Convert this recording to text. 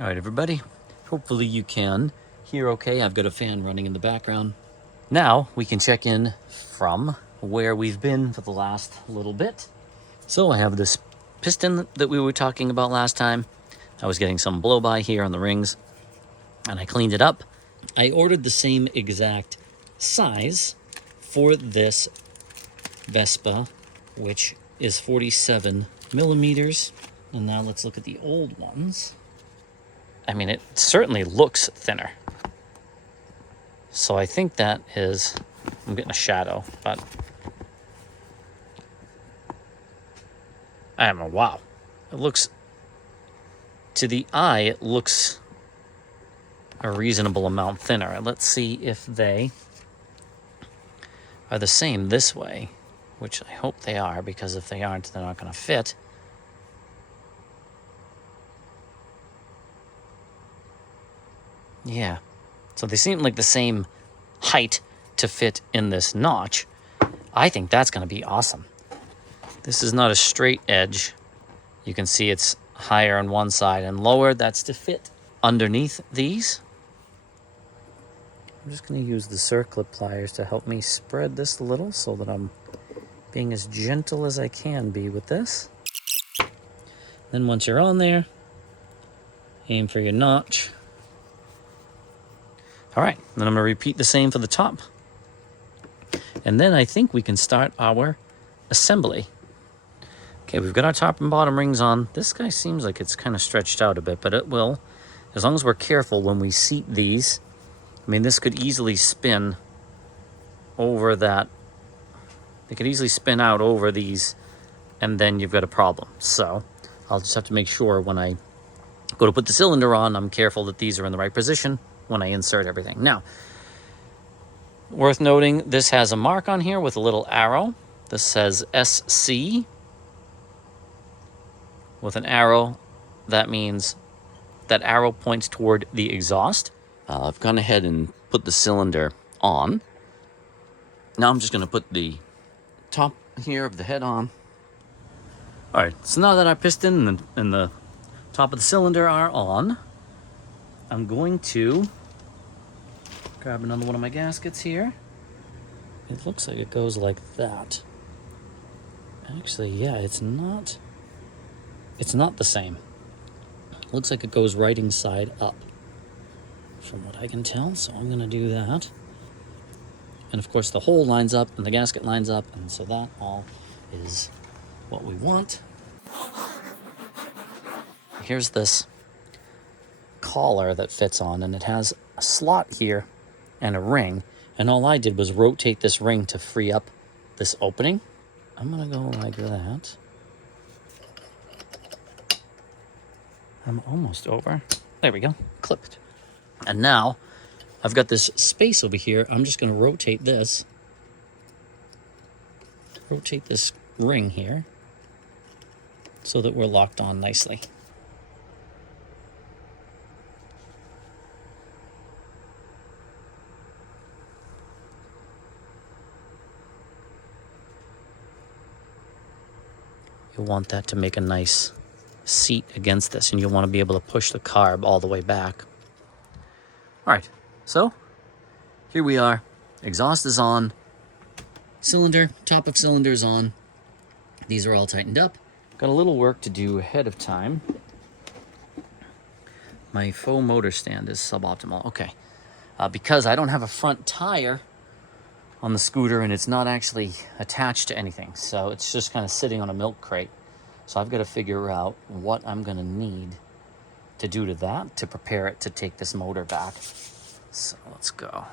All right, everybody. Hopefully you can hear okay. I've got a fan running in the background. Now we can check in from where we've been for the last little bit. So I have this piston that we were talking about last time. I was getting some blow by here on the rings and I cleaned it up. I ordered the same exact size for this Vespa, which is 47 millimeters. And now let's look at the old ones. I mean, it certainly looks thinner. So I think that is, I'm getting a shadow, but I don't know, wow. It looks, to the eye, it looks a reasonable amount thinner. Let's see if they are the same this way, which I hope they are, because if they aren't, they're not going to fit. Yeah, so they seem like the same height to fit in this notch. I think that's going to be awesome. This is not a straight edge. You can see it's higher on one side and lower. That's to fit underneath these. I'm just going to use the circlip pliers to help me spread this a little so that I'm being as gentle as I can be with this. Then once you're on there, aim for your notch. All right, then I'm going to repeat the same for the top. And then I think we can start our assembly. Okay, we've got our top and bottom rings on. This guy seems like it's kind of stretched out a bit, but it will, as long as we're careful when we seat these. I mean, this could easily spin over that. It could easily spin out over these, and then you've got a problem. So I'll just have to make sure when I go to put the cylinder on, I'm careful that these are in the right position when I insert everything. Now, worth noting, this has a mark on here with a little arrow. This says SC with an arrow. That means that arrow points toward the exhaust. I've gone ahead and put the cylinder on. Now I'm just going to put the top here of the head on. All right, so now that our piston and the top of the cylinder are on, I'm going to grab another one of my gaskets here. It looks like it goes like that. Actually, yeah, it's not the same. It looks like it goes right side up, from what I can tell, so I'm gonna do that. And of course the hole lines up and the gasket lines up, and so that all is what we want. Here's this collar that fits on, and it has a slot here and a ring, and all I did was rotate this ring to free up this opening. I'm gonna go like that. I'm almost over. There we go, clipped. And now I've got this space over here. I'm just gonna rotate this ring here so that we're locked on nicely. You'll want that to make a nice seat against this, and you'll want to be able to push the carb all the way back. All right, so here we are. Exhaust is on. Cylinder, top of cylinder is on. These are all tightened up. Got a little work to do ahead of time. My faux motor stand is suboptimal. Okay, because I don't have a front tire on the scooter and it's not actually attached to anything, so it's just kind of sitting on a milk crate. So I've got to figure out what I'm going to need to do to that to prepare it to take this motor back. So let's go.